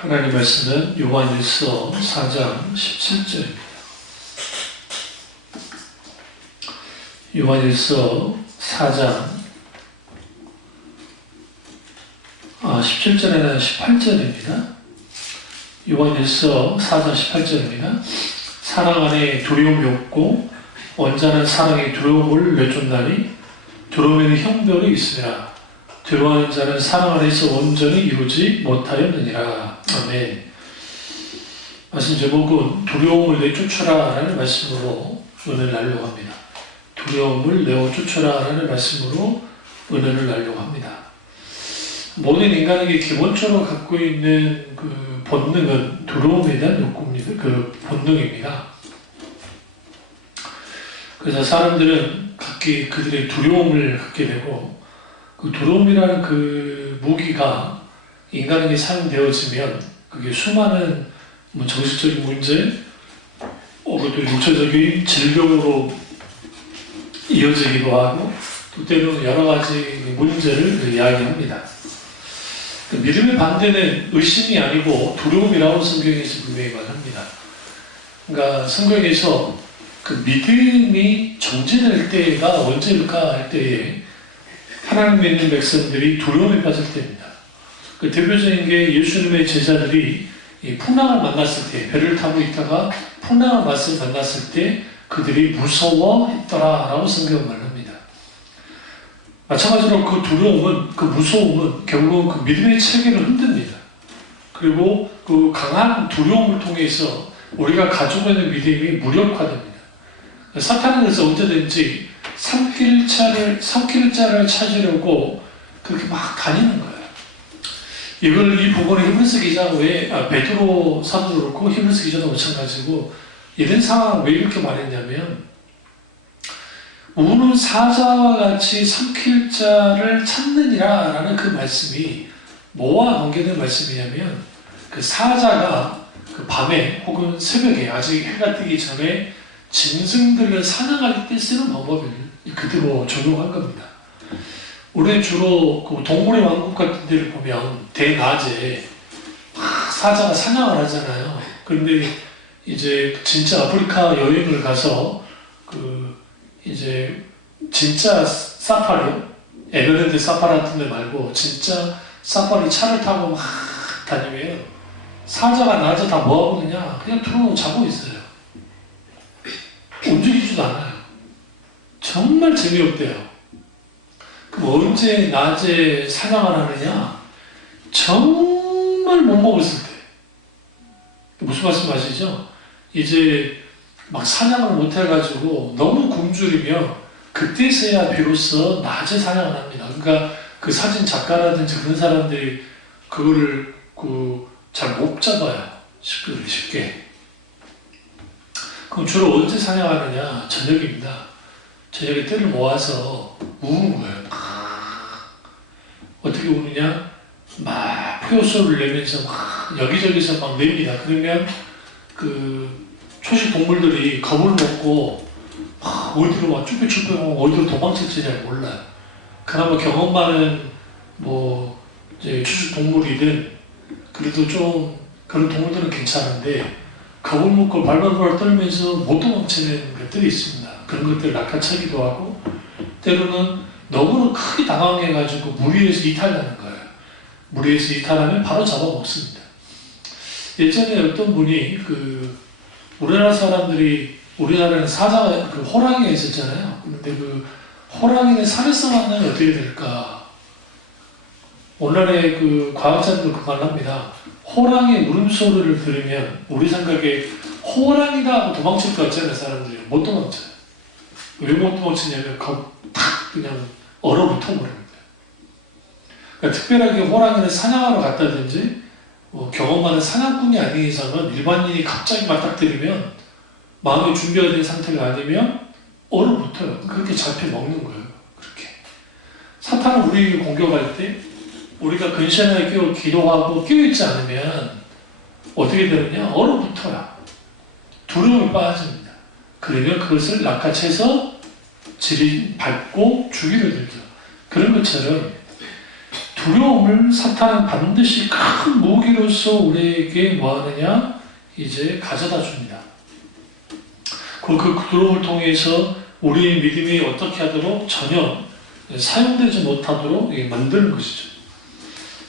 하나님 말씀은 요한일서 4장 17절입니다. 요한일서 4장 17절에는 18절입니다. 요한일서 4장 18절입니다. 사랑 안에 두려움이 없고 원자는 사랑의 두려움을 내쫓나니 두려움에는 형벌이 있으니라. 두려워하는 자는 사랑 안에서 온전히 이루지 못하였느니라. 아멘. 말씀 제목은 두려움을 내쫓아라 라는 말씀으로 은혜를 나누려고 합니다. 두려움을 내쫓아라 라는 말씀으로 은혜를 나누려고 합니다. 모든 인간에게 기본적으로 갖고 있는 그 본능은 두려움에 대한 욕구입니다. 그 본능입니다. 그래서 사람들은 각기 그들의 두려움을 갖게 되고 그 두려움이라는 그 무기가 인간에게 사용되어지면 그게 수많은 정신적인 문제, 그것도 육체적인 질병으로 이어지기도 하고 또 때로는 여러 가지 문제를 이야기합니다. 믿음의 반대는 의심이 아니고 두려움이라고 성경에서 분명히 말합니다. 그러니까 성경에서 그 믿음이 정지될 때가 언제일까 할 때에 하나님 믿는 백성들이 두려움에 빠질 때입니다. 그 대표적인 게 예수님의 제자들이 이 풍랑을 만났을 때, 배를 타고 있다가 풍랑을 만났을 때 그들이 무서워했더라라고 성경은 말합니다. 마찬가지로 그 두려움은, 그 무서움은 결국은 그 믿음의 체계를 흔듭니다. 그리고 그 강한 두려움을 통해서 우리가 가지고 있는 믿음이 무력화됩니다. 사탄은 그래서 언제든지 삼킬 자를 찾으려고 그렇게 막 다니는 거예요. 이 부분을 히브리서 기자 외에 베드로 사도도 그렇고 히브리서 기자도 마찬가지고 이런 상황을 왜 이렇게 말했냐면 우는 사자와 같이 삼킬 자를 찾느니라 라는 그 말씀이 뭐와 관계된 말씀이냐면 그 사자가 그 밤에 혹은 새벽에 아직 해가 뜨기 전에 짐승들을 사냥할 때 쓰는 방법을 그대로 적용한 겁니다. 우리는 주로 그 동물의 왕국 같은 데를 보면 대낮에 막 사자가 사냥을 하잖아요. 그런데 이제 진짜 아프리카 여행을 가서 이제 진짜 사파리, 에베레스트 사파리 같은 데 말고 진짜 사파리 차를 타고 막 다니면 사자가 낮에 다 뭐 하느냐? 그냥 들어오고 자고 있어요. 움직이지도 않아요. 정말 재미없대요. 그럼 언제 낮에 사냥을 하느냐? 정말 못 먹었을 때. 무슨 말씀 아시죠? 이제 막 사냥을 못 해가지고 너무 굶주리면 그때서야 비로소 낮에 사냥을 합니다. 그러니까 그 사진 작가라든지 그런 사람들이 그거를 잘 못 잡아요. 쉽게. 그럼 주로 언제 사냥하느냐? 저녁입니다. 저녁에 떼를 모아서 우는 거예요. 어떻게 우느냐? 막 포효소를 내면서 막 여기저기서 막 냅니다. 그러면 그 초식 동물들이 겁을 먹고 막 어디로 막 쭈뼛쭈뼛 어디로 도망칠지 잘 몰라요. 그나마 경험 많은 이제 초식 동물이든 그래도 좀 그런 동물들은 괜찮은데 겁을 먹고 발발발 떨면서 못 도망치는 것들이 있습니다. 그런 것들 낚아채기도 하고 때로는 너무나 크게 당황해가지고 무리에서 이탈하는 거예요. 무리에서 이탈하면 바로 잡아먹습니다. 예전에 어떤 분이 우리나라 사람들이 우리나라는 사자가 호랑이가 있었잖아요. 그런데 그 호랑이는 사회성 만나면 어떻게 될까? 오늘날의 그 과학자들 그 말합니다. 호랑이의 울음소리를 들으면 우리 생각에 호랑이다 하고 도망칠 것 같잖아요. 사람들이 못 도망쳐요. 왜 못 도망치냐면 탁 그냥 얼어붙어 버립니다. 그러니까 특별하게 호랑이를 사냥하러 갔다든지 경험 많은 사냥꾼이 아닌 이상은 일반인이 갑자기 맞닥뜨리면 마음의 준비가 된 상태가 아니면 얼어붙어요. 그렇게 잡혀 먹는 거예요. 그렇게. 사탄은 우리에게 공격할 때 우리가 근시안에 기도하고 끼어있지 않으면 어떻게 되느냐? 얼어붙어요. 두려움이 빠집니다. 그러면 그것을 낚아채서 밟고 죽이려 들죠. 그런 것처럼 두려움을 사탄은 반드시 큰 무기로서 우리에게 뭐하느냐? 이제 가져다 줍니다. 그 두려움을 통해서 우리의 믿음이 어떻게 하도록 전혀 사용되지 못하도록 만드는 것이죠.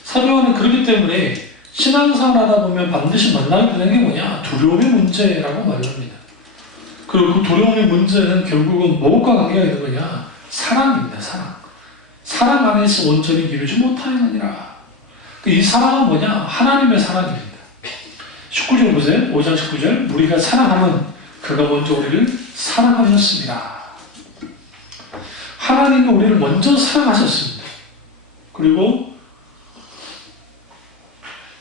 사도 요한은 그렇기 때문에 신앙생활 하다 보면 반드시 만나게 되는 게 뭐냐? 두려움의 문제라고 말합니다. 그리고 그 두려움의 문제는 결국은 무엇과 관계가 있는 거냐? 사랑입니다. 사랑 안에서 온전히 이루지 못하느니라. 이 사랑은 뭐냐? 하나님의 사랑입니다. 19절 보세요. 5장 19절. 우리가 사랑하면 그가 먼저 우리를 사랑하셨습니다. 하나님이 우리를 먼저 사랑하셨습니다. 그리고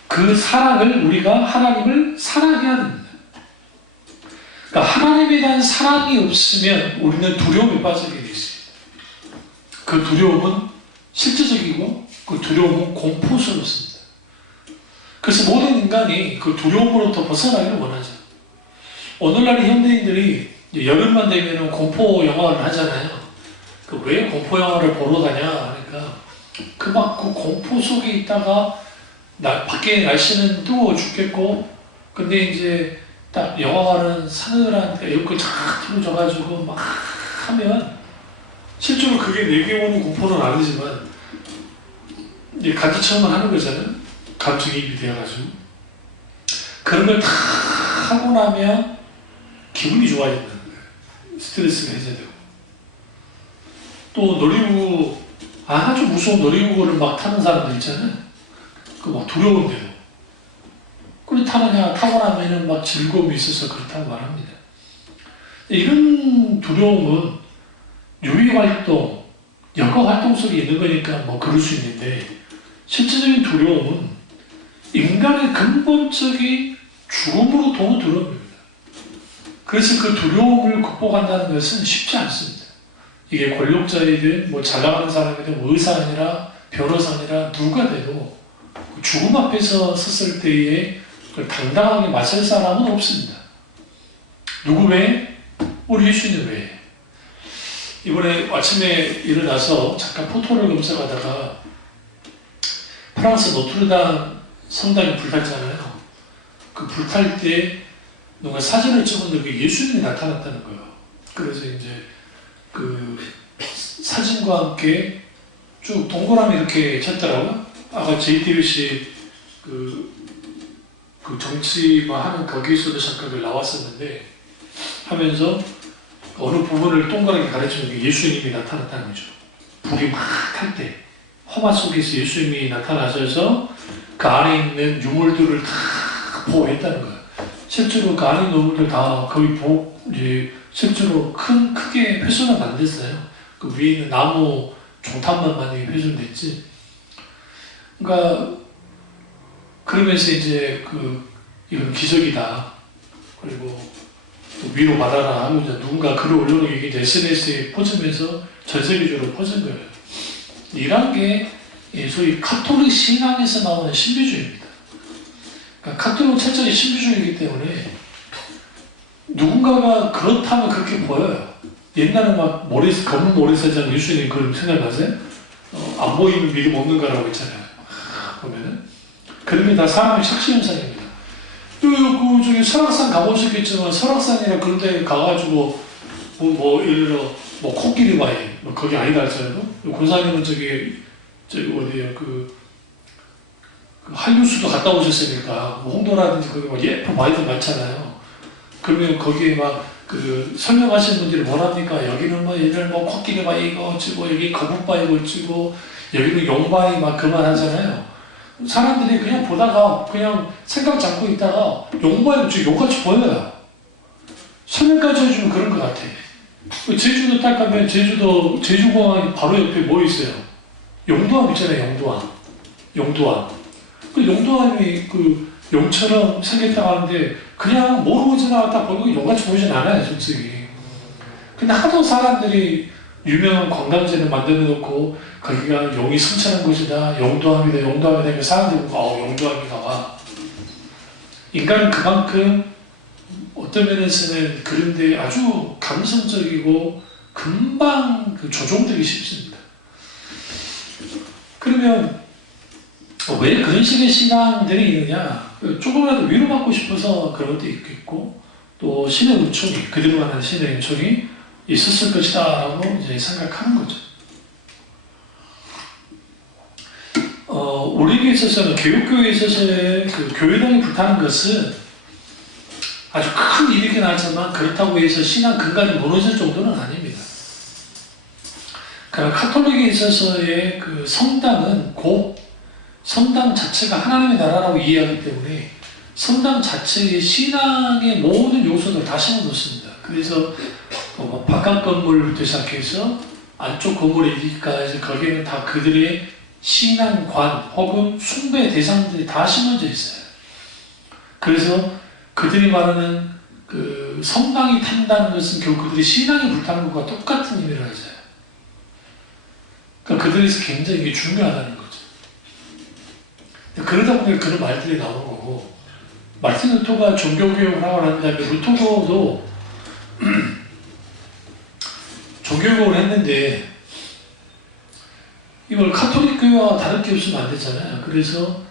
그 사랑을 우리가 하나님을 사랑해야 됩니다. 그러니까 하나님에 대한 사랑이 없으면 우리는 두려움에 빠지게 되어 있습니다. 그 두려움은 실제적이고 그 두려움은 공포스럽습니다. 그래서 모든 인간이 그 두려움으로부터 벗어나기를 원하죠. 오늘날 현대인들이 여름만 되면 공포 영화를 하잖아요. 왜 공포 영화를 보러 가냐? 그러니까 그 공포 속에 있다가 밖에 날씨는 뜨거워 죽겠고, 근데 이제 딱 영화관은 사늘한 에어컨 쫙 틀어져가지고 막 하면 실제로 그게 내게 오는 공포는 아니지만 이제 같이 체험을 하는 거잖아요. 감정이입이 되어가지고 그런 걸 다 하고 나면 기분이 좋아지는 거예요. 스트레스가 해소되고 또 놀이기구 아주 무서운 놀이기구를 막 타는 사람들 있잖아요. 그 막 두려운데도 그걸 타고 나면은 막 즐거움이 있어서 그렇다고 말합니다. 이런 두려움은 유희활동, 여가활동 속에 있는 거니까 뭐 그럴 수 있는데 실질적인 두려움은 인간의 근본적인 죽음으로 도는 두려움입니다. 그래서 그 두려움을 극복한다는 것은 쉽지 않습니다. 이게 권력자이든 뭐 잘 나가는 사람이든 의사아니라 변호사아니라 누가 돼도 죽음 앞에서 섰을 때에 당당하게 맞설 사람은 없습니다. 누구 외에? 우리 예수님 외에. 이번에 아침에 일어나서 잠깐 포토를 검색하다가 프랑스 노트르담 성당이 불탔잖아요. 그 불탈 때 누가 사진을 찍었는데 그 예수님이 나타났다는 거예요. 그래서 이제 그 사진과 함께 쭉 동그라미 이렇게 쳤더라고요. 아까 JTBC 그 정치만 하는 거기에서도 잠깐 나왔었는데 하면서 어느 부분을 동그랗게 가르치는 게 예수님이 나타났다는 거죠. 불이 막 탈 때 험한 속에서 예수님이 나타나셔서 그 안에 있는 유물들을 다 보호했다는 거예요. 실제로 그 안에 있는 유물들 다 거의 이제 실제로 크게 훼손은 안 됐어요. 그 위에 있는 나무 종탑만 많이 훼손됐지. 그러니까 그러면서 이제 이건 기적이다. 그리고 위로받아라 하고 누군가 글을 올려놓은 게 이제 SNS에 퍼지면서 전 세계적으로 퍼진 거예요. 이런 게 소위 카톨릭 신앙에서 나오는 신비주의입니다. 그러니까 카톨릭 철저히 신비주의이기 때문에 누군가가 그렇다면 그렇게 보여요. 옛날에 막 검은 모래사장 예수님 그런 생각나세요? 안 보이면 믿음 없는 거라고 했잖아요. 보면은 그러면 다 사람의 착시현상입니다. 저기 설악산 가보셨겠지만 설악산이나 그런 데 가가지고 예를 들어 코끼리 바위 거기 아니다 할지라도 권사님은 저기 어디야 그 한류수도 갔다 오셨으니까 홍도라든지 거기 막 예쁜 바위들 많잖아요. 그러면 거기에 막 설명하시는 분들이 뭐랍니까? 여기는 얘들 코끼리 바위가 어찌고 여기 거북바위가 어찌고 여기는 용바위 막 그만하잖아요. 사람들이 그냥 보다가 그냥 생각지 않고 있다가 용바위 용같이 보여요. 설명까지 해주면 그런 것 같아. 제주도 딱 가면 제주공항 바로 옆에 뭐 있어요? 용두암 있잖아요. 용두암. 그 용두암이 용처럼 생겼다고 하는데 그냥 모르고 지나갔다 보고 용같이 보이진 않아요, 솔직히. 근데 하도 사람들이 유명한 관광지를 만들어 놓고 거기가 용이 승천한 곳이다, 용두암이다 하면 사람들이 보고 용두암이 나와. 인간은 그만큼 어떤 면에서는 그런데 아주 감성적이고 금방 조종되기 쉽습니다. 그러면 왜 그런 식의 신앙들이 있느냐? 조금이라도 위로받고 싶어서 그런 것도 있겠고, 또 신의 은총이, 그들만 한 신의 은총이 있었을 것이다 라고 이제 생각하는 거죠. 우리에게 있어서는, 교육교회에 있어서의 그 교회당이 불타는 것은 아주 큰 일이긴 하지만 그렇다고 해서 신앙 근간이 무너질 정도는 아닙니다. 그러나 카톨릭에 있어서의 그 성당은 곧 성당 자체가 하나님의 나라라고 이해하기 때문에 성당 자체의 신앙의 모든 요소를 다 심어놓습니다. 그래서 바깥 건물부터 시작해서 안쪽 건물에 이르기까지 거기에는 다 그들의 신앙관 혹은 숭배 대상들이 다 심어져 있어요. 그래서 그들이 말하는 그 성당이 탄다는 것은 결국 그들이 신앙이 불타는 것과 똑같은 의미를 하죠. 그러니까 그들에서 굉장히 이게 중요하다는 거죠. 그러다 보니까 그런 말들이 나오는 거고, 마르틴 루터가 종교개혁을 하고 난 다음에 루터도 종교개혁을 했는데 이걸 카톨릭 교회와 다르게 없으면 안 되잖아요. 그래서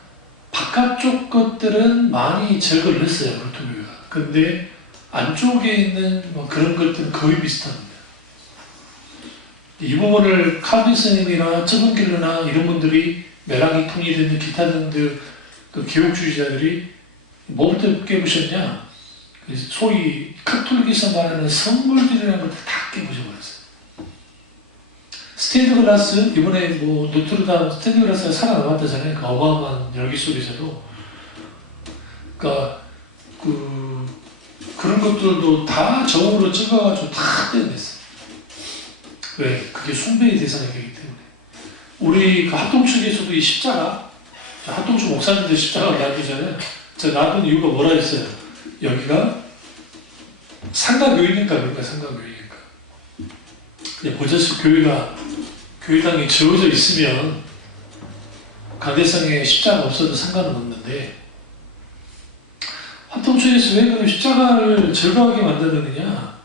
바깥쪽 것들은 많이 제거를 했어요, 루터 교회가. 근데 안쪽에 있는 뭐 그런 것들은 거의 비슷합니다. 이 부분을 칼빈스님이나 쩌분길러나 이런 분들이 멜랑이통이 되는 기타 등등 그 개혁주의자들이 뭐부터 깨부셨냐? 소위 카톨릭에서 말하는 선물들이라는 것들 다 깨부셔버렸어요. 스테인드 글라스, 이번에 뭐 노트르담 스테인드 글라스가 살아남았다잖아요. 그 어마어마한 열기 속에서도. 그러니까 그런 것들도 다 저울로 찍어가지고 다 떼어냈어요. 왜? 그게 숭배의 대상이 되기 때문에. 우리 그 합동측에서도 이 십자가, 합동측 목사님들 십자가를 놔두잖아요. 제가 놔둔 이유가 뭐라 했어요? 여기가 상가교회니까 그런가, 상가교회니까. 그냥 보자식 교회당이 지어져 있으면 강대상에 십자가 없어도 상관은 없는데, 합동측에서 왜 그럼 십자가를 즐거하게 만들느냐?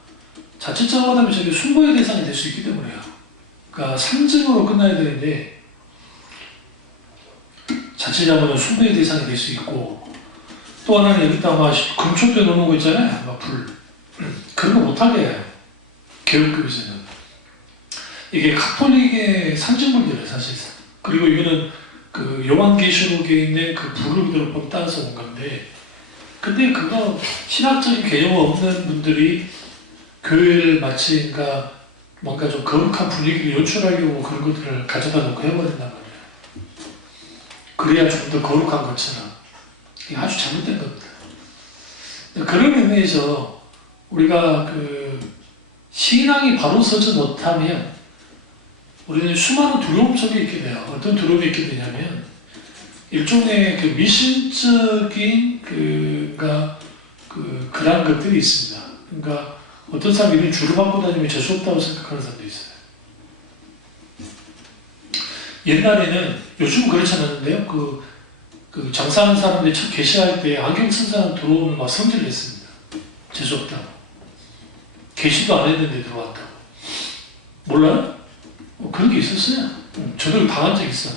자칫 잘못하면 저게 숭배의 대상이 될 수 있기 때문에요. 그러니까 상징으로 끝나야 되는데 자칫 잘못하면 숭배의 대상이 될 수 있고, 또 하나는 여기다 막 금초대 놓는 거 있잖아요. 막 불. 그런 거 못하게 해요. 개혁교회에서는. 이게 카톨릭의 상징물들이에요, 사실상. 그리고 이거는 그 요한계시록에 있는 그 불을 그대로 따라서 온 건데, 근데 그거 신학적인 개념 없는 분들이 교회를 마치 그러니까 뭔가 좀 거룩한 분위기를 연출하려고 그런 것들을 가져다 놓고 해버린단 말이에요. 그래야 좀 더 거룩한 것처럼. 이게 아주 잘못된 겁니다. 그런 의미에서 우리가 그 신앙이 바로 서지 못하면 우리는 수많은 두려움 속에 있게 돼요. 어떤 두려움이 있게 되냐면 일종의 그 미신적인 그런 것들이 있습니다. 그러니까 어떤 사람이 이런 줄을 받고 다니면 재수없다고 생각하는 사람도 있어요. 옛날에는, 요즘은 그렇지 않았는데요. 그 장사하는 사람들이 첫 개시할 때 안경 쓴 사람 들어오면 막 성질을 냈습니다. 재수없다고. 개시도 안 했는데 들어왔다고. 몰라요? 그런 게 있었어요. 저도 당한 적 있어요.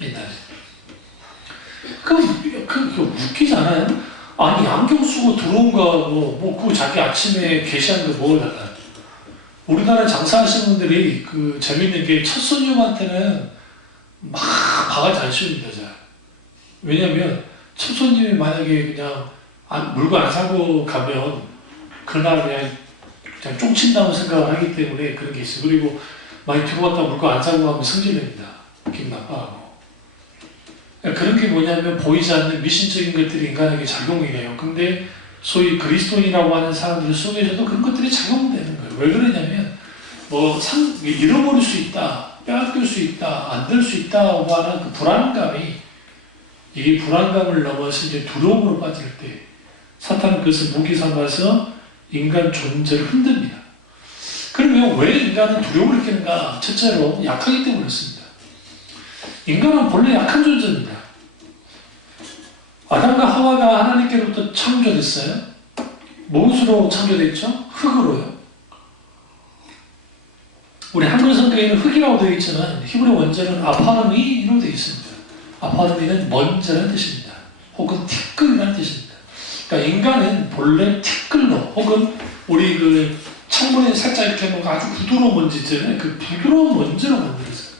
옛날에. 그거 웃기지 않아요? 아니, 안경 쓰고 들어온 거하고, 그거 자기 아침에 게시한 거 뭘 달라요? 우리나라 장사하시는 분들이 그 재밌는 게 첫 손님한테는 막 바가지 안 씌웁니다, 잘. 왜냐면, 첫 손님이 만약에 그냥 물건 안 사고 가면, 그날 그냥 쫑친다고 생각을 하기 때문에 그런 게 있어요. 그리고 많이 들어왔다가 물건 안 사고 가면 성질냅니다. 기분 나빠하고. 그런 게 뭐냐면 보이지 않는 미신적인 것들이 인간에게 작용이래요. 근데 소위 그리스도인이라고 하는 사람들 속에서도 그런 것들이 작용되는 거예요. 왜 그러냐면 잃어버릴 수 있다, 빼앗길 수 있다, 안 될 수 있다고 하는 그 불안감이, 이게 불안감을 넘어서 이제 두려움으로 빠질 때 사탄은 그것을 무기 삼아서 인간 존재를 흔듭니다. 그러면 왜 인간은 두려움을 느끼는가? 첫째로 약하기 때문에 그렇습니다. 인간은 본래 약한 존재입니다. 아담과 하와가 하나님께로부터 창조됐어요. 무엇으로 창조됐죠? 흙으로요. 우리 한글 성경에는 흙이라고 되어 있지만 히브리 원제는 아파름이로 되어 있습니다. 아파르미는 먼저라는 뜻입니다. 혹은 티끌이라는 뜻입니다. 그러니까 인간은 본래 티끌로 혹은 우리 그 창문에 살짝 이렇게 뭔가 아주 부드러운 먼지 있잖아요. 그 부드러운 먼지로 만들었어요.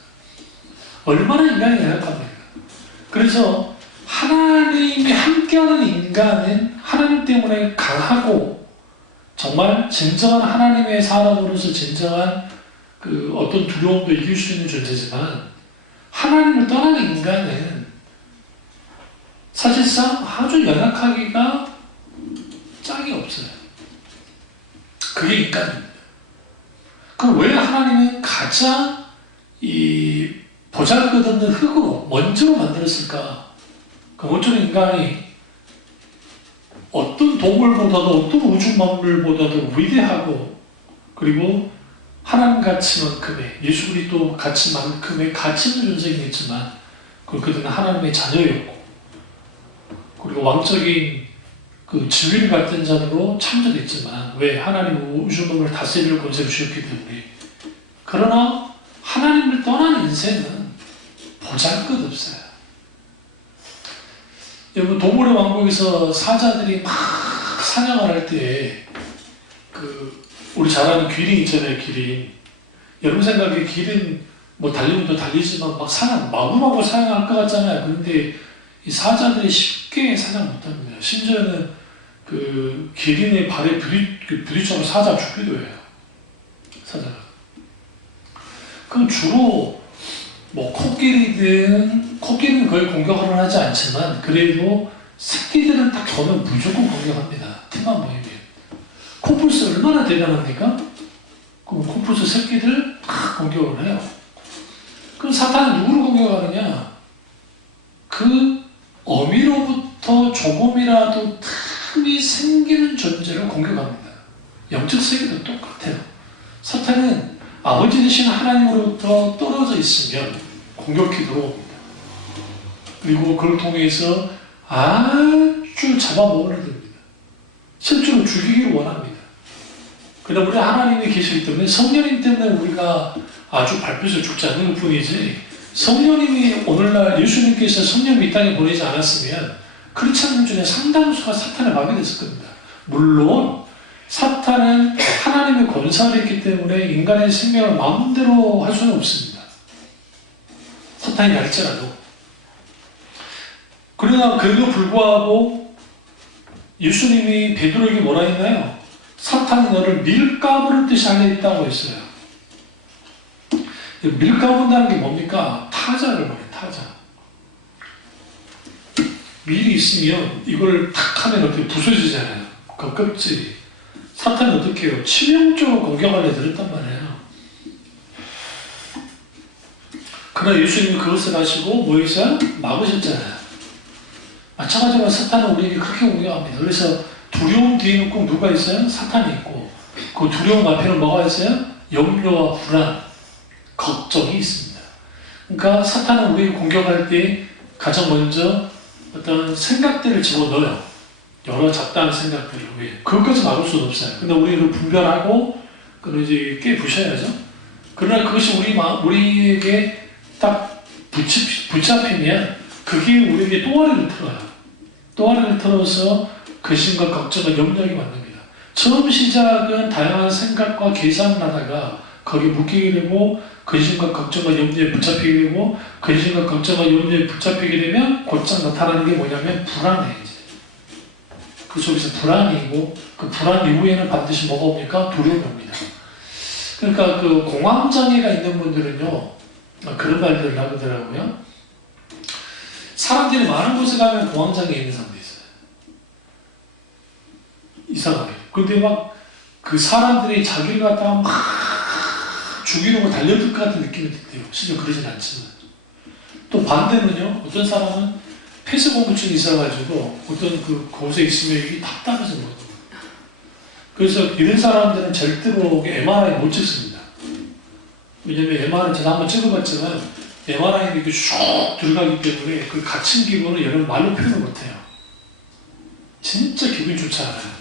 얼마나 인간이 연약합니까? 그래서 하나님이 함께하는 인간은 하나님 때문에 강하고 정말 진정한 하나님의 사람으로서 진정한 그 어떤 두려움도 이길 수 있는 존재지만 하나님을 떠나는 인간은 사실상 아주 연약하기가 짝이 없어요. 그게 인간입니다. 그럼 왜 하나님은 가장 이 보잘것없는 흙으로 먼지로 만들었을까? 그럼 어쩌면 인간이 어떤 동물보다도 어떤 우주 만물보다도 위대하고 그리고 하나님 가치만큼의 예수 그리스도 가치만큼의 가치 있는 존재이겠지만 그들은 하나님의 자녀였고 그리고 왕적인 그 지위를 갖던 자로 창조됐지만 왜 하나님 우주 만물을 다스릴 권세를 주셨기 때문에 그러나 하나님을 떠난 인생은 보잘것없어요. 여러분 동물의 왕국에서 사자들이 막 사냥을 할 때 그 우리 잘 아는 기린 있잖아요. 기린. 여러분 생각에 기린 뭐 달리면도 달리지만 막 사냥 마구마구 사냥할 것 같잖아요. 그런데 이 사자들이 쉽게 사냥 못합니다. 심지어는 그 기린의 발에 부딪혀서 사자 죽기도 해요. 사자가. 그럼 주로 뭐 코끼리는 거의 공격을 하지 않지만 그래도 새끼들은 딱 보면 무조건 공격합니다. 틈만 보이면. 코뿔소 얼마나 대단합니까? 그럼 코뿔소 새끼들 다 공격을 해요. 그럼 사탄은 누구를 공격하느냐? 그 어미로부터 조금이라도 틈이 생기는 존재를 공격합니다. 영적 세계도 똑같아요. 사탄은 아버지 되신 하나님으로부터 떨어져 있으면 공격해 들어옵니다. 그리고 그걸 통해서 아주 잡아먹으려 듭니다. 실제로 죽이기를 원합니다. 그러나 우리 하나님이 계시기 때문에 성령님 때문에 우리가 아주 밟혀서 죽지 않는 뿐이지 성령님이 오늘날 예수님께서 성령을 이 땅에 보내지 않았으면 크리스찬들 중에 상당수가 사탄에 막이 됐을 겁니다. 물론 사탄은 하나님의 권세가 있기 때문에 인간의 생명을 마음대로 할 수는 없습니다. 사탄이 할지라도. 그러나 그래도 불구하고 예수님이 베드로에게 뭐라 했나요? 사탄이 너를 밀가부르듯이 안에 있다고 했어요. 밀가부른다는 게 뭡니까? 타자를 말해요. 타자. 밀이 있으면 이걸 탁 하면 어떻게 부서지잖아요. 그 껍질이. 사탄이 어떻게 해요? 치명적으로 공격하려 들었단 말이에요. 그러나 예수님이 그것을 하시고 뭐였어요? 막으셨잖아요. 마찬가지로 사탄은 우리에게 그렇게 공격합니다. 그래서 두려움 뒤에는 꼭 누가 있어요? 사탄이 있고 그 두려움 앞에는 뭐가 있어요? 염려와 불안, 걱정이 있습니다. 그러니까 사탄은 우리를 공격할 때 가장 먼저 어떤 생각들을 집어넣어요. 여러 잡다한 생각들을. 왜? 그것까지 막을 수는 없어요. 근데 우리를 분별하고 그걸 이제 깨부셔야죠. 그러나 그것이 우리에게 딱 붙잡히면 그게 우리에게 또아리를 틀어요. 또아리를 틀어서 근심과 걱정과 염려하게 만듭니다. 처음 시작은 다양한 생각과 계산을 하다가 거기에 묶이게 되고 근심과 걱정과 염려에 붙잡히게 되고 근심과 걱정과 염려에 붙잡히게 되면 곧장 나타나는 게 뭐냐면 불안해. 그 속에서 불안이고 그 불안 이후에는 반드시 뭐가 옵니까? 두려움이 옵니다. 그러니까 그 공황장애가 있는 분들은요 그런 말들을 하더라고요. 사람들이 많은 곳에 가면 공황장애 있는 사람도 있어요. 이상하게. 근데 막 그 사람들이 자기를 갖다가 막 죽이려고 달려들 것 같은 느낌이 들대요. 실제 그러진 않지만. 또 반대는요, 어떤 사람은 폐쇄공포증이 있어가지고 어떤 곳에 있으면 이게 답답해서 그러는 거예요. 그래서 이런 사람들은 절대로 MRI 못 찍습니다. 왜냐면 MRI 제가 한번 찍어봤지만 MRI는 이렇게 쭉 들어가기 때문에 그 갇힌 기분을 여러분 말로 표현을 못해요. 진짜 기분이 좋지 않아요.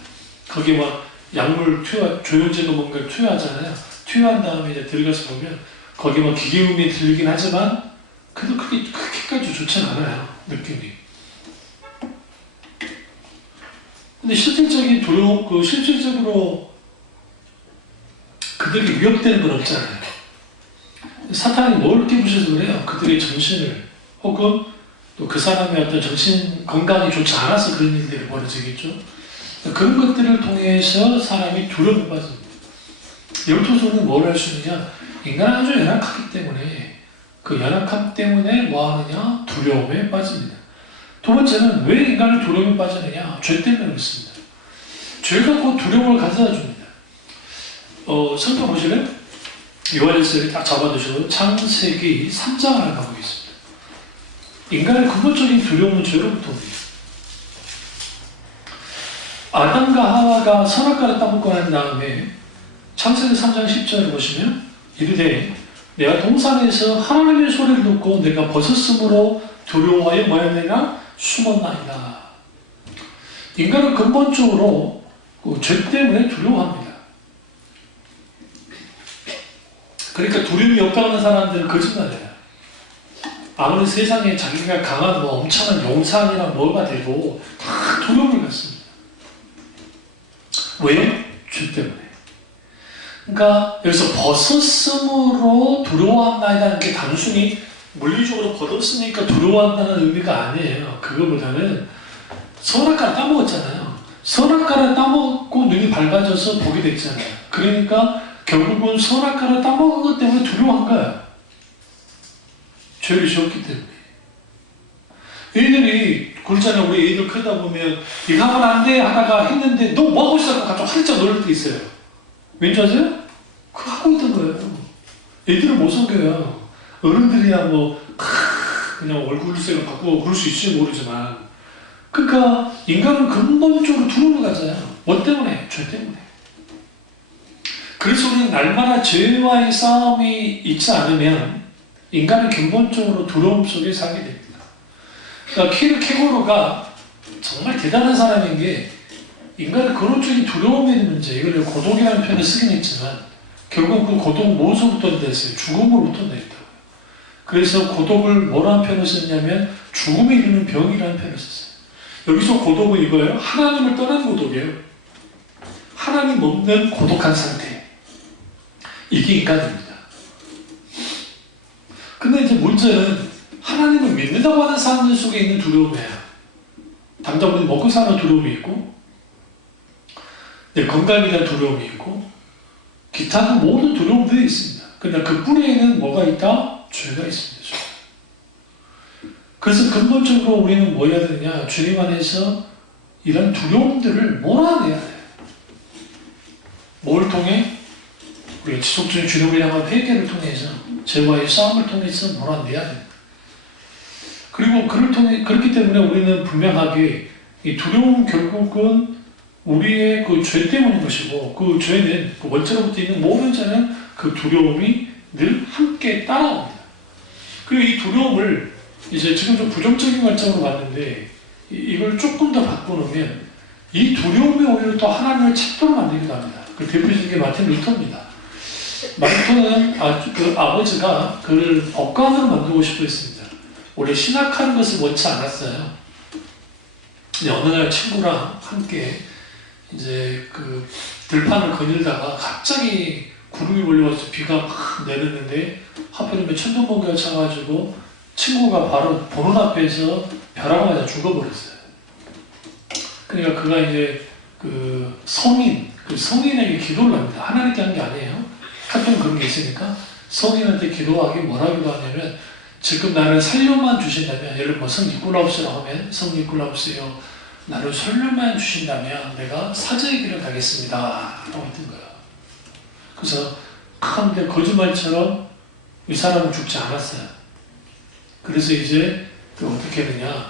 거기에 막 약물 조현제도 뭔가 투여하잖아요. 투여한 다음에 이제 들어가서 보면 거기에 막 기계음이 들리긴 하지만 그래도 그렇게까지 그렇게까지 좋진 않아요, 느낌이. 근데 실질적인 두려움, 실질적으로 그들이 위협되는 건 없잖아요. 사탄이 뭘 깨부셔서 그래요? 그들의 정신을, 혹은 또 그 사람의 어떤 정신 건강이 좋지 않아서 그런 일들이 벌어지겠죠. 그런 것들을 통해서 사람이 두려움에 빠집니다. 열토소는 뭘 할 수 있느냐? 인간은 아주 연약하기 때문에 그 연약함 때문에 뭐 하느냐? 두려움에 빠집니다. 두 번째는 왜 인간은 두려움에 빠지느냐? 죄 때문에 그렇습니다. 죄가 곧 두려움을 가져다 줍니다. 성경 보시면 요한일서를 딱 잡아두시고 창세기 3장을 가보겠습니다. 인간의 근본적인 두려움은 죄로부터 옵니다. 아담과 하와가 선악과를 따먹고 난 다음에 창세기 3장 10절을 보시면 이르되 내가 동산에서 하나님의 소리를 듣고 내가 벗었으므로 두려워하여 뭐였느냐? 숨었나이다. 인간은 근본적으로 그 죄 때문에 두려워합니다. 그러니까 두려움이 없다는 사람들은 거짓말이에요. 아무리 세상에 자기가 강한 엄청난 용산이나 뭐가 돼도 다 두려움을 갖습니다. 왜요? 죄 때문에. 그러니까 여기서 벗었으므로 두려워한다는 게 단순히 물리적으로 벗었으니까 두려워한다는 의미가 아니에요. 그거보다는 선악과를 따먹었잖아요. 선악과를 따먹고 눈이 밝아져서 보게 됐잖아요. 그러니까 결국은 선악과를 따먹은 것 때문에 두려워한 거예요. 죄를 지었기 때문에. 애들이 그렇잖아요. 우리 애들 크다 보면 이거 하면 안 돼 하다가 했는데 너 뭐 하고 있어? 갑자기 활짝 놀랄 때 있어요. 왠지 아세요? 그거 하고 있던 거예요. 애들을 못 속여요. 어른들이야 그냥 얼굴색을 바꾸고 그럴 수 있을지 모르지만, 그러니까 인간은 근본적으로 두려움을 가져요. 뭐 때문에? 죄 때문에. 그래서 우리는 날마다 죄와의 싸움이 있지 않으면 인간은 근본적으로 두려움 속에 살게 됩니다. 그러니까 키르케고르가 정말 대단한 사람인 게 인간의 근원적인 두려움의 문제, 이걸 고독이라는 표현을 쓰긴 했지만 결국 그 고독 무엇으로부터 됐어요? 죽음으로부터 냈다고요. 그래서 고독을 뭐라는 표현을 썼냐면 죽음에 이르는 병이라는 표현을 썼어요. 여기서 고독은 이거예요. 하나님을 떠난 고독이에요. 하나님 없는 고독한 상태. 이게 인간입니다. 근데 이제 문제는 하나님을 믿는다고 하는 사람들 속에 있는 두려움이에요. 당장 우리 먹고 사는 두려움이 있고, 내 건강에 대한 두려움이 있고, 기타는 모든 두려움들이 있습니다. 그러나 그 뿌리에는 뭐가 있다? 죄가 있습니다. 죄. 그래서 근본적으로 우리는 뭐 해야 되느냐? 주님 안에서 이런 두려움들을 몰아내야 돼요. 뭘 통해? 우리가 지속적인 주님을 향한 회개를 통해서, 죄와의 싸움을 통해서 몰아내야 됩니다. 그리고 그렇기 때문에 우리는 분명하게 이 두려움은 결국은 우리의 그 죄 때문인 것이고, 그 죄는 그 원죄로부터 있는 모든 죄는 그 두려움이 늘 함께 따라옵니다. 그리고 이 두려움을 이제 지금 좀 부정적인 관점으로 봤는데, 이걸 조금 더 바꿔놓으면 이 두려움이 오히려 또 하나님을 찾도록 만들기도 합니다. 그 대표적인 게 마틴 루터입니다. 마틴은 그 아버지가 그를 법관으로 만들고 싶어 했습니다. 원래 신학하는 것을 원치 않았어요. 근데 어느 날 친구랑 함께 이제 그 들판을 거닐다가 갑자기 구름이 몰려와서 비가 막 내렸는데 하필이면 천둥번개가 쳐가지고 친구가 바로 보는 앞에서 벼락을 맞아 죽어버렸어요. 그러니까 그가 이제 그 성인에게 기도를 합니다. 하나님께 한 게 아니에요. 가끔 그런 게 있으니까 성인한테 기도하기 뭐라고 하냐면, 지금 나를 살려만 주신다면, 예를 들어 성 니콜라우스라고 하면 성 니콜라우스요, 나를 살려만 주신다면 내가 사제의 길을 가겠습니다 라고 했던 거예요. 그래서 근데 거짓말처럼 이 사람은 죽지 않았어요. 그래서 이제 어떻게 되냐,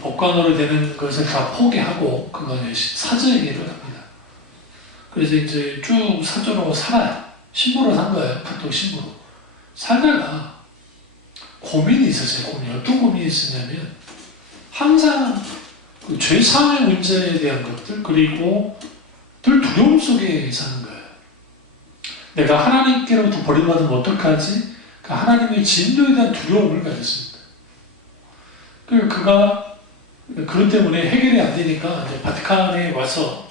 법관으로 되는 것을 다 포기하고 그거는 사제의 길을 갑니다. 그래서 이제 쭉 사제로 살아요. 신부로 산 거예요. 카톨릭 신부로. 살다가 고민이 있었어요. 어떤 고민이 있었냐면, 항상 그 죄사의 문제에 대한 것들, 그리고 늘 두려움 속에 사는 거예요. 내가 하나님께로부터 버림받으면 어떡하지? 그 하나님의 진도에 대한 두려움을 가졌습니다. 그가 그것 때문에 해결이 안 되니까 이제 바티칸에 와서,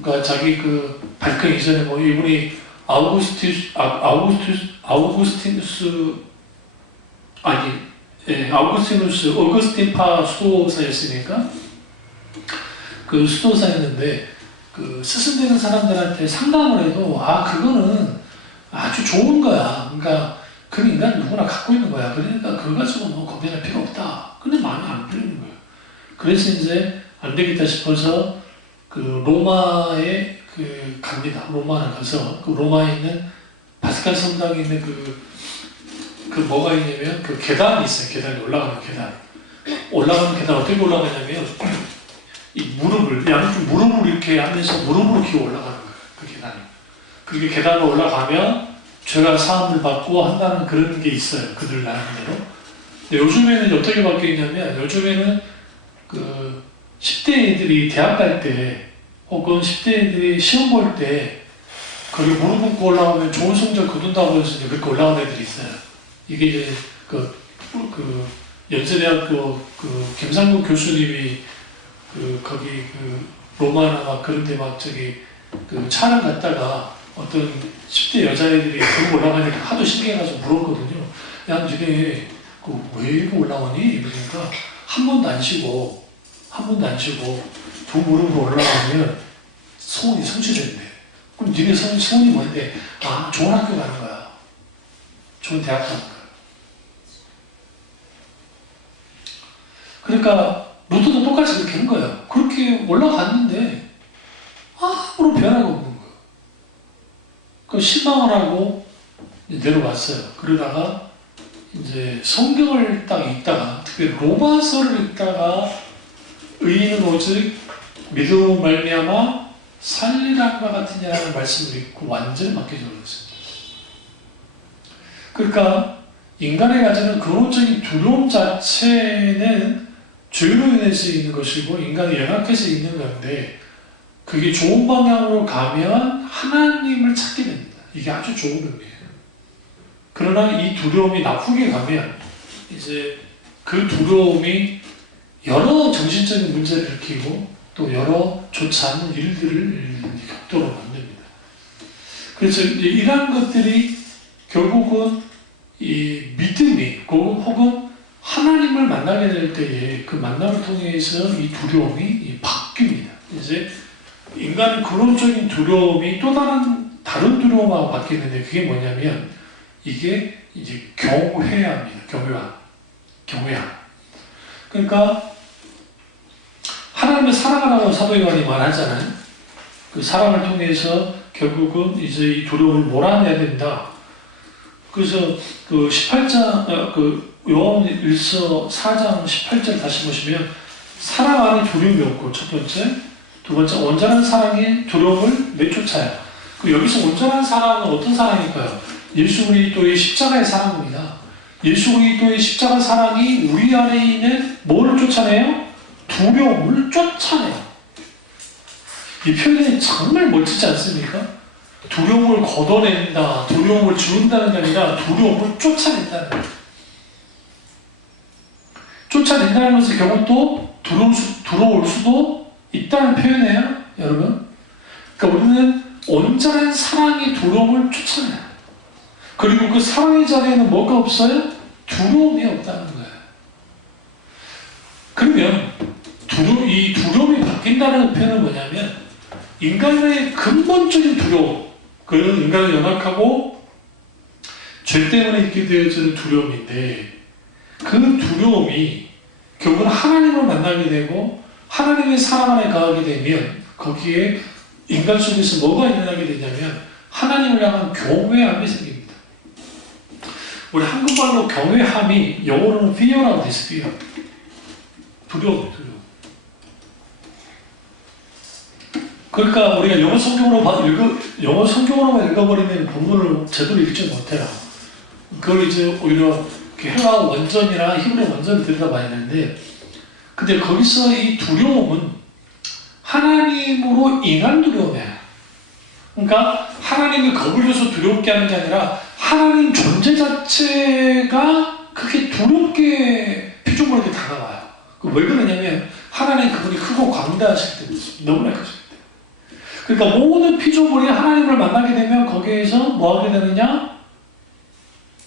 그러니까 자기 그 바티칸 이전에 뭐 이분이 아우구스티누스 아니 아우구스티누스 어거스틴파 수도사였으니까 그 수도사였는데 그 스승되는 사람들한테 상담을 해도 그거는 아주 좋은 거야. 그러니까 그 인간 누구나 갖고 있는 거야. 그러니까 그거 가지고 뭐 고민할 필요 없다. 근데 마음에 안 들리는 거예요. 그래서 이제 안 되겠다 싶어서 그 로마에 갑니다. 로마를 가서 그 로마에 있는 바스칼 성당에 있는 그 뭐가 있냐면 그 계단이 있어요. 계단이 올라가는 계단. 올라가는 계단 어떻게 올라가냐면 이 무릎을 양쪽 무릎을 이렇게 하면서 무릎으로 기어 올라가는 거예요. 그 계단이. 그게 계단을 올라가면 죄가 사함을 받고 한다는 그런 게 있어요. 그들 나름대로. 근데 요즘에는 어떻게 바뀌었냐면 요즘에는 그 10대 애들이 대학 갈 때 혹은 10대 애들이 시험 볼 때 거기 무릎 꿇고 올라오면 좋은 성적 거둔다고 해서 이제 그렇게 올라온 애들이 있어요. 이게 이제 그 연세대학교 그 김상국 교수님이 거기 로마나 막 그런 데 막 그 차를 갔다가 어떤 10대 여자애들이 그러고 올라가니까 하도 신기해가지고 물었거든요. 야, 너네 왜 이렇게 올라오니? 이러니까 한 번도 안 쉬고 두 무릎으로 올라가면 소원이 성취된대. 그럼 니네 소원이 뭔데? 좋은 학교 가는 거야. 좋은 대학 가는 거야. 그러니까 로또도 똑같이 그렇게 한 거예요. 그렇게 올라갔는데 아무런 변화가 없는 거예요. 그 실망을 하고 내려왔어요. 그러다가 이제 성경을 딱 읽다가 특별히 로마서를 읽다가 의인은 오직 믿음으로 말미암아 살리라과 같은 자라는 말씀을 읽고 완전히 바뀌어져 버렸습니다. 그러니까 인간의 가지는 근원적인 두려움 자체는 죄로 인해서 있는 것이고 인간이 연약해서 있는 건데 그게 좋은 방향으로 가면 하나님을 찾게 됩니다. 이게 아주 좋은 의미예요. 그러나 이 두려움이 나쁘게 가면 이제 그 두려움이 여러 정신적인 문제를 일으키고 또 여러 좋지 않은 일들을 겪도록 만듭니다. 그래서 이제 이러한 것들이 결국은 이 믿음이 혹은 하나님을 만나게 될 때에 그 만남을 통해서 이 두려움이 바뀝니다. 이제 인간의 근원적인 두려움이 또 다른 두려움하고 바뀌는데 그게 뭐냐면 이게 이제 경외함입니다. 경외함. 그러니까 하나님을 사랑하라고 사도 요한이 말하잖아요. 그 사랑을 통해서 결국은 이제 이 두려움을 몰아내야 된다. 그래서 그 18장 요한일서 4장 18절 다시 보시면 사랑 안에 두려움이 없고 첫 번째, 두 번째 온전한 사랑이 두려움을 내쫓아요. 여기서 온전한 사랑은 어떤 사랑일까요? 예수 그리스도의 십자가의 사랑입니다. 예수 그리스도의 십자가 사랑이 우리 안에 있는 뭐를 쫓아내요? 두려움을 쫓아내요. 이 표현이 정말 멋지지 않습니까? 두려움을 걷어낸다, 두려움을 지운다는 게 아니라 두려움을 쫓아낸다는 거예요. 쫓아낸다는 것은 결국 또 들어올 수도 있다는 표현이에요, 여러분. 그러니까 우리는 온전한 사랑의 두려움을 쫓아내요. 그리고 그 사랑의 자리에는 뭐가 없어요? 두려움이 없다는 거예요. 그러면 이 두려움이 바뀐다는 표현은 뭐냐면 인간의 근본적인 두려움, 그건 인간은 연약하고 죄 때문에 있게 되어지는 두려움인데 그 두려움이 결국은 하나님을 만나게 되고 하나님의 사랑 안에 가게 되면 거기에 인간 속에서 뭐가 일어나게 되냐면 하나님을 향한 경외함이 생깁니다. 우리 한국말로 경외함이 영어로는 fear라고 되어 있어요. 두려움. 그러니까 우리가 영어 성경으로만 읽어버리면 본문을 제대로 읽지 못해요. 그걸 이제 오히려 헬라 원전이나 히브리 원전을 들여다봐야 되는데, 근데 거기서 이 두려움은 하나님으로 인한 두려움이에요. 그러니까 하나님이 겁을 줘서 두렵게 하는 게 아니라 하나님 존재 자체가 그렇게 두렵게 피조물에게 다가와요. 왜 그러냐면 하나님 그분이 크고 광대하실 때죠. 너무나 크실 때. 그러니까 모든 피조물이 하나님을 만나게 되면 거기에서 뭐 하게 되느냐?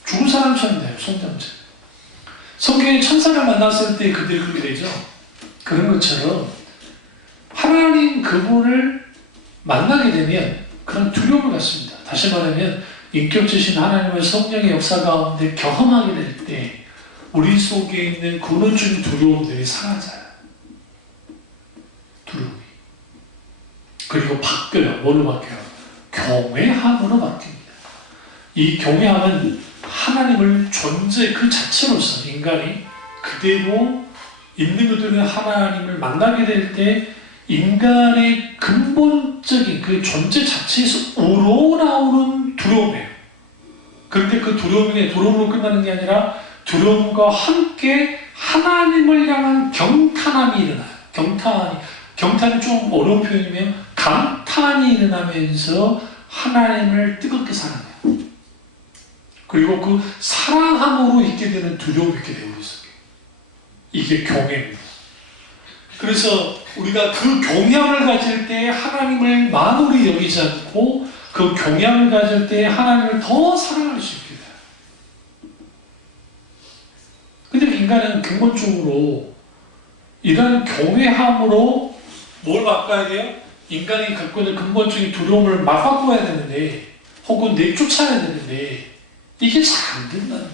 죽은 사람처럼 돼요. 성장체. 성경에 천사를 만났을 때 그들이 그렇게 되죠. 그런 것처럼 하나님 그분을 만나게 되면 그런 두려움을 갖습니다. 다시 말하면 인격주신 하나님의 성령의 역사 가운데 경험하게 될 때 우리 속에 있는 근원적인 두려움들이 사라져요. 두려움이. 그리고 바뀌어요. 뭘로 바뀌어요? 경외함으로 바뀝니다. 이 경외함은 하나님을 존재 그 자체로서 인간이 그대로 있는 그대로 하나님을 만나게 될 때 인간의 근본적인 그 존재 자체에서 우러나오는 두려움이에요. 그런데 그 두려움으로 끝나는 게 아니라 두려움과 함께 하나님을 향한 경탄함이 일어나요. 경탄이 좀 어려운 표현이면 감탄이 일어나면서 하나님을 뜨겁게 사랑해요. 그리고 그 사랑함으로 있게 되는 두려움이 있게 돼요. 우리 속에. 이게 경외입니다. 그래서 우리가 그 경외함을 가질 때 하나님을 만으로 여기지 않고 그 경외함을 가질 때 하나님을 더 사랑할 수 있게 돼요. 근데 인간은 근본적으로 이런 경외함으로 뭘 바꿔야 돼요? 인간이 갖고 있는 근본적인 두려움을 막 바꿔야 되는데 혹은 내쫓아야 되는데 이게 잘 안 된다는 거예요.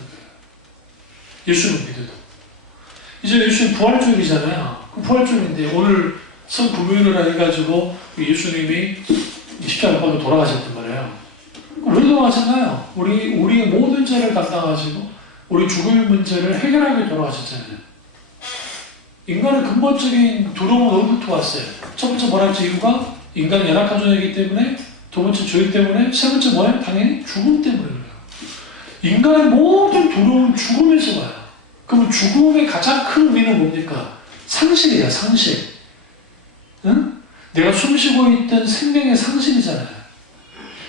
예수는 믿어도. 이제 예수님 부활주일이잖아요. 부활주일인데 오늘 성금요일을 해가지고 예수님이 십자가 받고 돌아가셨단 말이에요. 왜 돌아가셨나요? 우리의 모든 죄를 감당하시고 우리 죽을 문제를 해결하게 돌아가셨잖아요. 인간의 근본적인 두려움은 어디부터 왔어요? 첫 번째 뭐라 했죠? 이유가 인간은 연약한 존재이기 때문에, 두 번째 죄 때문에, 세 번째 뭐예요? 당연히 죽음 때문에 그래요. 인간의 모든 두려움은 죽음에서 와요. 그럼 죽음의 가장 큰 의미는 뭡니까? 상실이야, 상실. 응? 내가 숨쉬고 있던 생명의 상실이잖아요.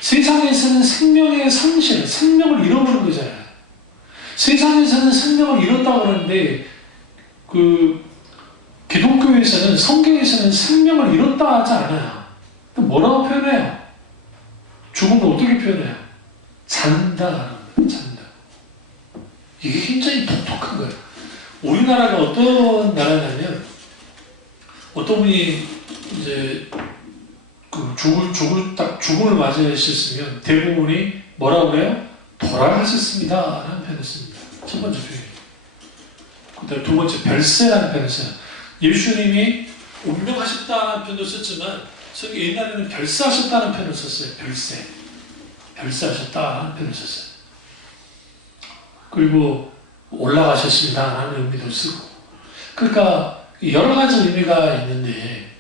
세상에서는 생명의 상실, 생명을 잃어버린 거잖아요. 세상에서는 생명을 잃었다고 그러는데 기독교에서는, 성경에서는 생명을 잃었다 하지 않아요. 그럼 뭐라고 표현해요? 죽음을 어떻게 표현해요? 잔다. 잔다. 이게 굉장히 독특한 거예요. 우리나라가 어떤 나라냐면, 어떤 분이 이제 죽음을 맞이하셨으면 대부분이 뭐라고 그래요? 돌아가셨습니다 라는 표현을 씁니다. 첫 번째 표현. 그 다음 두 번째 별세라는 표현을 써요. 예수님이 운명하셨다는 표현도 썼지만 옛날에는 별세하셨다는 표현을 썼어요. 별세하셨다는 표현을 썼어요. 그리고 올라가셨습니다 라는 의미도 쓰고. 그러니까 여러 가지 의미가 있는데,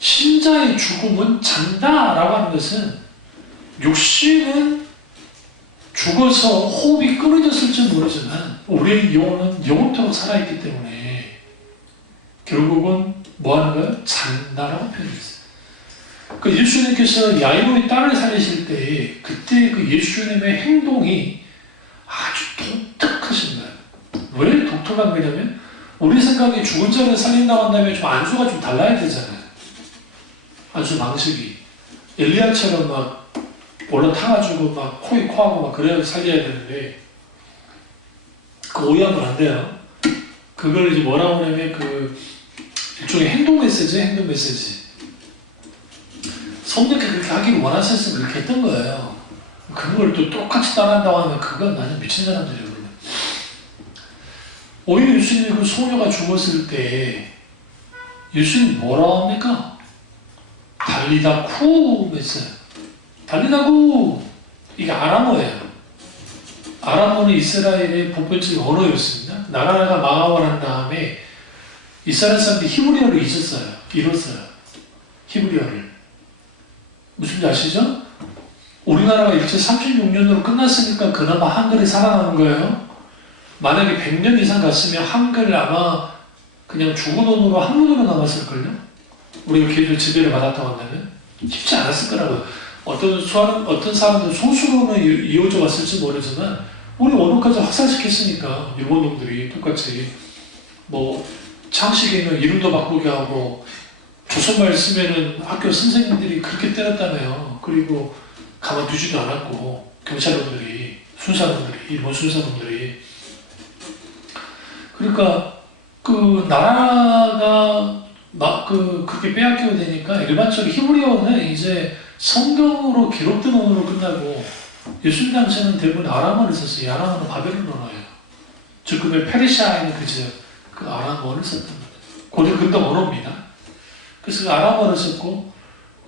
신자의 죽음은 잔다라고 하는 것은 육신은 죽어서 호흡이 끊어졌을지 모르지만 우리의 영혼은 영원토록 살아있기 때문에 결국은 뭐 하는 거예요? 잔다라고 표현했어요. 그 예수님께서 야이로의 딸을 살리실 때 그때 그 예수님의 행동이 아주 독특하신 거예요. 왜 독특한 거냐면 우리 생각에 죽은 자를 살린다고 한다면 좀 안수가 좀 달라야 되잖아요. 안수 방식이. 엘리야처럼 막 올라타가지고 막 코에 코하고 막 그래야 살려야 되는데 그 오해하면 안 돼요. 그걸 이제 뭐라고 하냐면 일종의 행동 메시지. 성령께 그렇게 하기를 원하셨으면 그렇게 했던 거예요. 그걸 또 똑같이 따라한다고 하면 그건 완전 미친 사람들이거든요. 오히려 예수님이 그 소녀가 죽었을 때 예수님 뭐라고 합니까? 달리다 쿠 했어요. 달리다 쿠. 이게 아람어예요. 아람어는 이스라엘의 보편적인 언어였습니다. 나라가 망하고 난 다음에 이스라엘 사람들이 히브리어를 잃었어요. 히브리어를. 무슨 지 아시죠? 우리나라가 일제 36년으로 끝났으니까 그나마 한글이 살아나는 거예요. 만약에 100년 이상 갔으면 한글 아마 그냥 죽은 언어로 한문으로 남았을걸요? 우리가 걔들 지배를 받았다고 한다면? 쉽지 않았을 거라고요. 어떤 사람들은 소수로는 이어져 왔을지 모르지만 우리 언어까지 확산시켰으니까 일본 놈들이 똑같이 뭐 창식에 있는 이름도 바꾸게 하고 조선말 쓰면은 학교 선생님들이 그렇게 때렸다며요. 그리고 가만두지도 않았고 경찰놈들이 순사놈들이 일본 순사놈들이 그러니까 그 나라가 그렇게 빼앗기게 되니까 일반적으로 히브리어는 이제 성경으로 기록된 언어로 끝나고 예수님 당시에는 대부분 아람어를 썼어요. 아람어는 바벨론 언어예요. 지금의 페르시아에는 그 아람어를 썼던 거예요. 고대 근동 언어입니다. 그래서 그 아람어를 썼고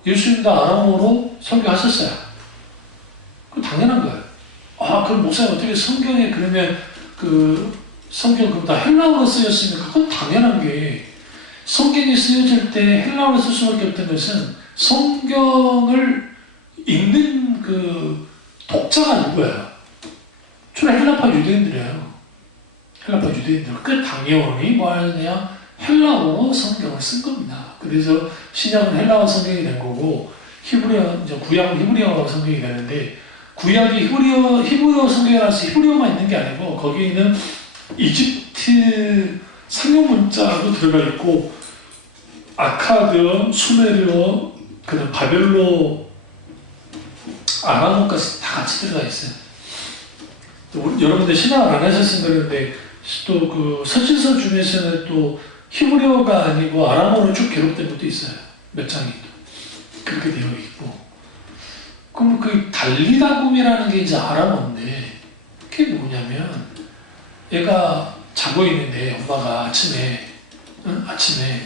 예수님도 아람어로 설교하셨어요. 그 당연한 거예요. 아, 그럼 목사님 어떻게 성경에 그러면 그 성경 그럼 다 헬라어로 쓰였으니까 그건 당연한 게 성경이 쓰여질 때 헬라어로 쓸 수밖에 없던 것은 성경을 읽는 그 독자가 누구예요? 주로 헬라파 유대인들이에요. 헬라파 유대인들. 그 당연히 뭐 하느냐? 헬라어로 성경을 쓴 겁니다. 그래서 신약은 헬라어 성경이 된 거고 히브리어, 이제 구약은 히브리어 성경이 되는데 구약이 히브리어 성경이라서 히브리어만 있는 게 아니고 거기에는 이집트 상용 문자도 들어가 있고 아카드, 수메르어, 그다음 바벨로, 아람어까지 다 같이 들어가 있어요. 여러분들 신학을 안 하셨으면 그러는데 또 그 서신서 중에서는 또 히브리어가 아니고 아람어로 쭉 기록된 것도 있어요. 몇 장이 그렇게 되어 있고. 그럼 그 달리다굼이라는 게 이제 아람어인데 그게 뭐냐면 얘가 자고 있는데 엄마가 아침에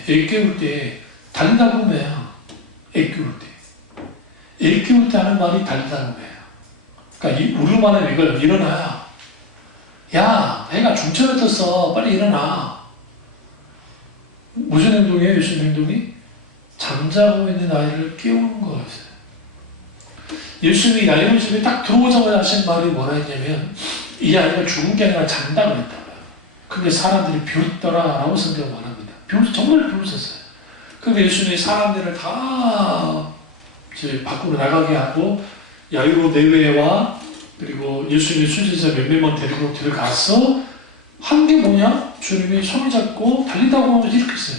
애 깨울 때 달리다굼이에요. 애 깨울 때. 애 깨울 때 하는 말이 달리다굼이에요. 그러니까 우리 말은 이걸 일어나야. 야, 애가 중천에 떴어. 빨리 일어나. 무슨 행동이에요? 무슨 행동이? 잠자고 있는 아이를 깨우는 거였어요. 예수님이 야이로 집에 딱 들어오자마자 하신 말이 뭐라 했냐면 이 아이가 죽은 게 아니라 잔다고 했다고요. 근데 사람들이 비웃더라라고 성경 말합니다. 정말 비웃었어요. 근데 예수님이 사람들을 다 이제 밖으로 나가게 하고 야이로 내외와 그리고 예수님의 순신자 몇 명만 데리고 들어가서 한 게 뭐냐? 주님이 손을 잡고 달리다고 하면서 이렇게 했어요.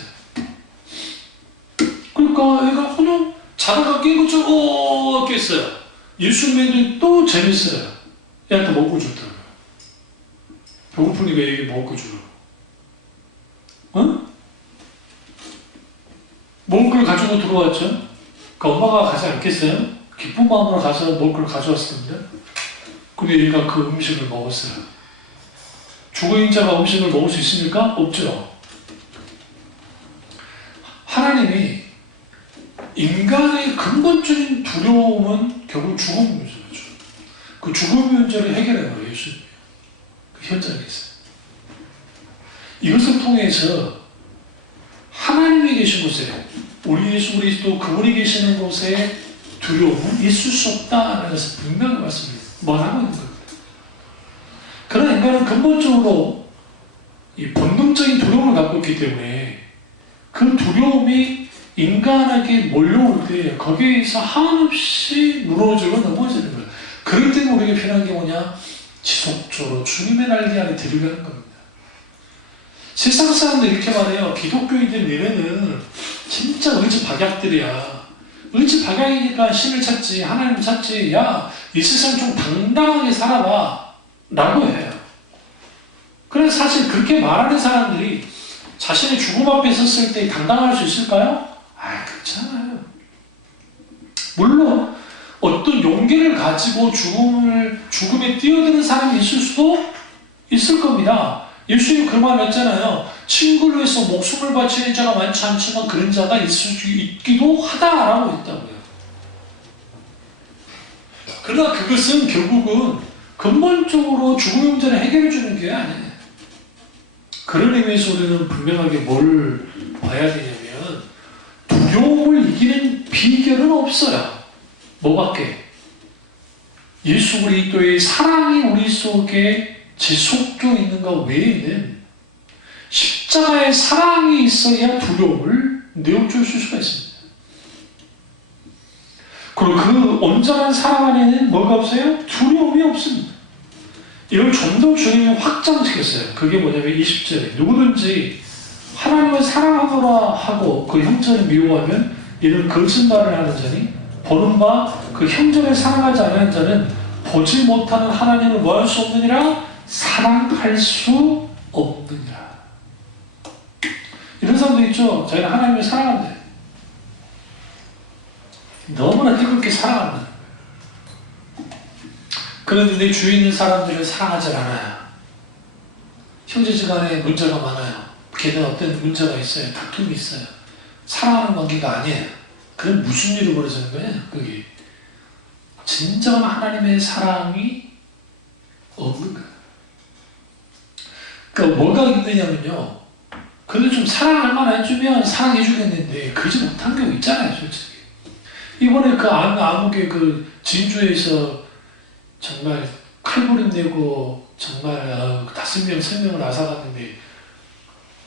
그러니까 애가 그냥 자다가 깬 것처럼 깼어요. 예수님이 또 재밌어요. 얘한테 먹고 줬더라고요. 배고프니까 얘기 먹고 주라고. 응? 먹을 걸 가지고 들어왔죠. 그 엄마가 가지 않겠어요? 기쁜 마음으로 가서 먹을 걸 가져왔을 겁니다. 근데 얘가 그 음식을 먹었어요. 죽은 자가 음식을 먹을 수 있습니까? 없죠. 하나님이 인간의 근본적인 두려움은 결국 죽음 문제죠. 그 죽음 문제를 해결한 거예요, 예수님. 그 현장에 있어요. 이것을 통해서 하나님이 계신 곳에 우리 예수 그리스도 그분이 계시는 곳에 두려움은 있을 수 없다는 것을 분명히 말하고 있는 겁니다. 그러나 인간은 근본적으로 이 본능적인 두려움을 갖고 있기 때문에 그 두려움이 인간에게 몰려올 때 거기에서 한없이 무너지고 넘어지는 거예요. 그럴 때 우리에게 필요한 게 뭐냐? 지속적으로 주님의 날개 아래 들어가는 겁니다. 세상 사람들 이렇게 말해요. 기독교인들 얘네는 진짜 의지 박약들이야. 의지 박약이니까 신을 찾지 하나님을 찾지 야, 이 세상 좀 당당하게 살아봐 라고 해요. 그래서 사실 그렇게 말하는 사람들이 자신의 죽음 앞에 섰을 때 당당할 수 있을까요? 그렇잖아요. 물론 어떤 용기를 가지고 죽음에 뛰어드는 사람이 있을 수도 있을 겁니다. 예수님이 그 말 했잖아요. 친구를 위해서 목숨을 바치는 자가 많지 않지만 그런 자가 있기도 하다라고 했다고요. 그러나 그것은 결국은 근본적으로 죽음의 문제를 해결해 주는 게 아니에요. 그런 의미에서 우리는 분명하게 뭘 봐야 되냐면 두려움을 이기는 비결은 없어요. 뭐밖에? 예수 그리스도의 사랑이 우리 속에 지속적으로 있는 것 외에는 십자가의 사랑이 있어야 두려움을 내어줄 수가 있습니다. 그리고 그 온전한 사랑 안에는 뭐가 없어요? 두려움이 없습니다. 이걸 좀 더 주님이 확장시켰어요. 그게 뭐냐면 20절에 누구든지 하나님을 사랑하노라 하고 그 형제를 미워하면 이는 거짓말을 하는 자니 보는 바 그 형제를 사랑하지 않는 자는 보지 못하는 하나님을 뭐 할 수 없느니라? 사랑할 수 없느니라. 이런 사람도 있죠. 자기는 하나님을 사랑한대. 너무나 뜨겁게 사랑한다. 그런데 내 주위에 있는 사람들을 사랑하지 않아요. 형제지간에 문제가 많아요. 걔는 어떤 문제가 있어요. 다툼이 있어요. 사랑하는 관계가 아니에요. 그럼 무슨 일이 벌어지는 거예요? 그게 진정한 하나님의 사랑이 없는 거예요. 그러니까 뭐가 있느냐면요. 그래도 좀 사랑할 만한 해주면 사랑해 주겠는데 그러지 못한 경우 있잖아요. 솔직히. 이번에 그 암흑의 그 진주에서 정말 칼부림 내고 정말 5명, 3명을 앗아갔는데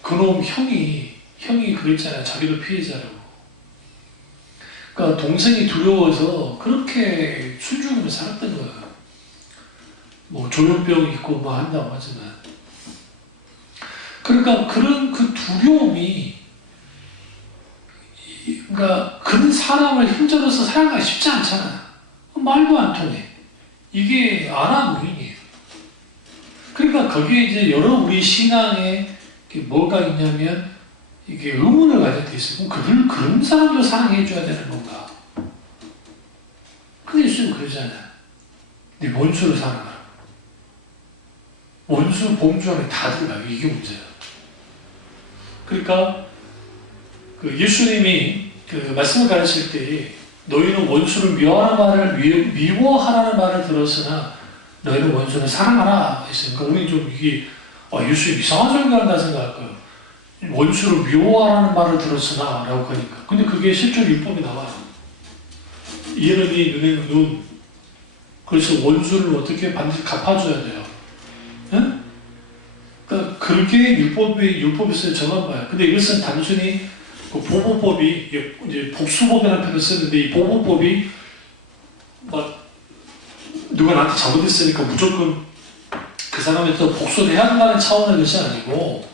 그놈 형이 그랬잖아요. 자기도 피해자라고. 그러니까 동생이 두려워서 그렇게 숨죽이며 살았던 거예요. 뭐 조현병 있고 뭐 한다고 하지만. 그러니까 그런 그 두려움이, 그러니까 그런 사람을 형제로서 사랑하기 쉽지 않잖아요. 말도 안 통해. 이게 아나무인이에요. 그러니까 거기에 이제 여러 우리 신앙에 뭐가 있냐면 이게 의문을 가질 때 있어요. 그런 사람도 사랑해줘야 되는 건가? 근데 예수님 그러잖아요. 네 원수를 사랑하라. 원수, 범주 안에 다 들어가요. 이게 문제예요. 그러니까 그 예수님이 그 말씀을 가르칠 때 너희는 원수를 미워하라는 말을 들었으나 너희는 원수를 사랑하라 했으니까 우리는 좀 이게 예수님 이상한 소리 한다 생각할 거예요. 원수를 미워하라는 말을 들었으나 라고 하니까. 근데 그게 실제로 율법에 나와요. 이에는 이, 눈에는 눈. 그래서 원수를 어떻게 반드시 갚아줘야 돼요. 응? 그러니까 그렇게 율법에서 정한 거예요. 근데 이것은 단순히 그 보호법이 이제 복수법이라는 표현을 쓰는데 이 보호법이 막 누가 나한테 잘못했으니까 무조건 그 사람한테 복수를 해야 한다는 차원의 것이 아니고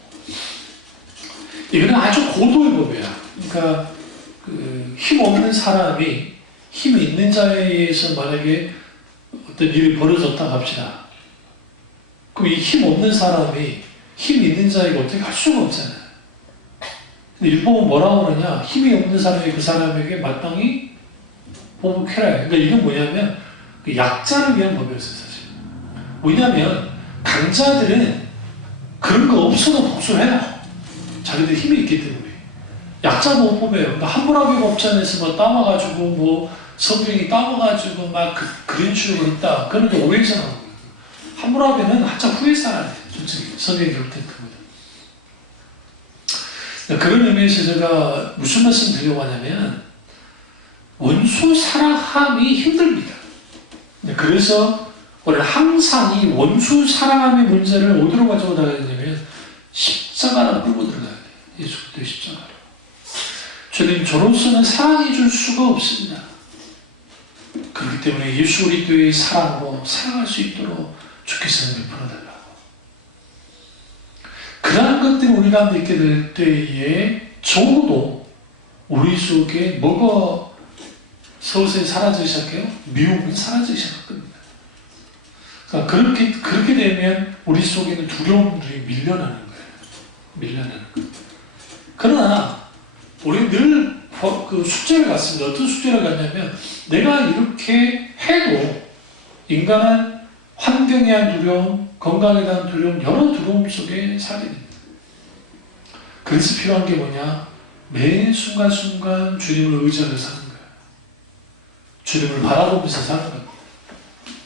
이거는 아주 고도의 법이야. 그러니까 그 힘없는 사람이 힘 있는 자에 의해서 만약에 어떤 일이 벌어졌다 합시다. 그럼 이 힘없는 사람이 힘 있는 자에게 어떻게 할 수가 없잖아요. 근데 율법은 뭐라고 하느냐? 힘이 없는 사람이 그 사람에게 마땅히 복을 쾌라해. 그러니까 이건 뭐냐면 그 약자를 위한 법이었어요, 사실. 왜냐하면 강자들은 그런 거 없어도 복수를 해요. 자기들 힘이 있기 때문에. 약자 보호법이에요. 그러니까 함무라비 법전에서 뭐 따와가지고 뭐 성경이 따와가지고 막 그런 식으로 있다. 그런 게 오해서 나오는 거예요. 함무라비는 한참 후에 살아야 돼요. 솔직히 성경이 그렇다는 겁니다. 그런 의미에서 제가 무슨 말씀 드리려고 하냐면 원수 사랑함이 힘듭니다. 그래서 우리는 항상 이 원수 사랑함의 문제를 어디로 가지고 나가야 되냐면 십자가로 끌고 들어가야 돼요. 예수 그리스도의 십자가로. 주님 저로서는 사랑해 줄 수가 없습니다. 그렇기 때문에 예수 그리스도의 사랑으로 사랑할 수 있도록 주께서 베풀어달라고. 그러한 것들이 우리 가운데 있게 될 때에 적어도 우리 속에 뭐가 서서히 사라지기 시작해요? 미움이 사라지기 시작할 겁니다. 그러니까 그렇게 되면 우리 속에는 두려움들이 밀려나는 거예요. 밀려나는 거예요. 그러나 우리 늘 그 숙제를 갖습니다. 어떤 숙제를 갖냐면 내가 이렇게 해도 인간은 환경에 대한 두려움, 건강에 대한 두려움, 여러 두려움 속에 살게 됩니다. 그래서 필요한 게 뭐냐? 매 순간순간 주님을 의지하며 사는 거예요. 주님을 바라보면서 사는 겁니다.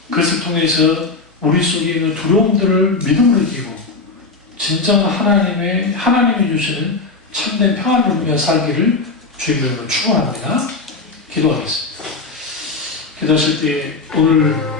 그것을 통해서 우리 속에 있는 두려움들을 믿음으로 이기고 진정 하나님이 주시는 참된 평안을 누리며 살기를 주님으로 축원합니다. 기도하겠습니다. 기도하실 때 오늘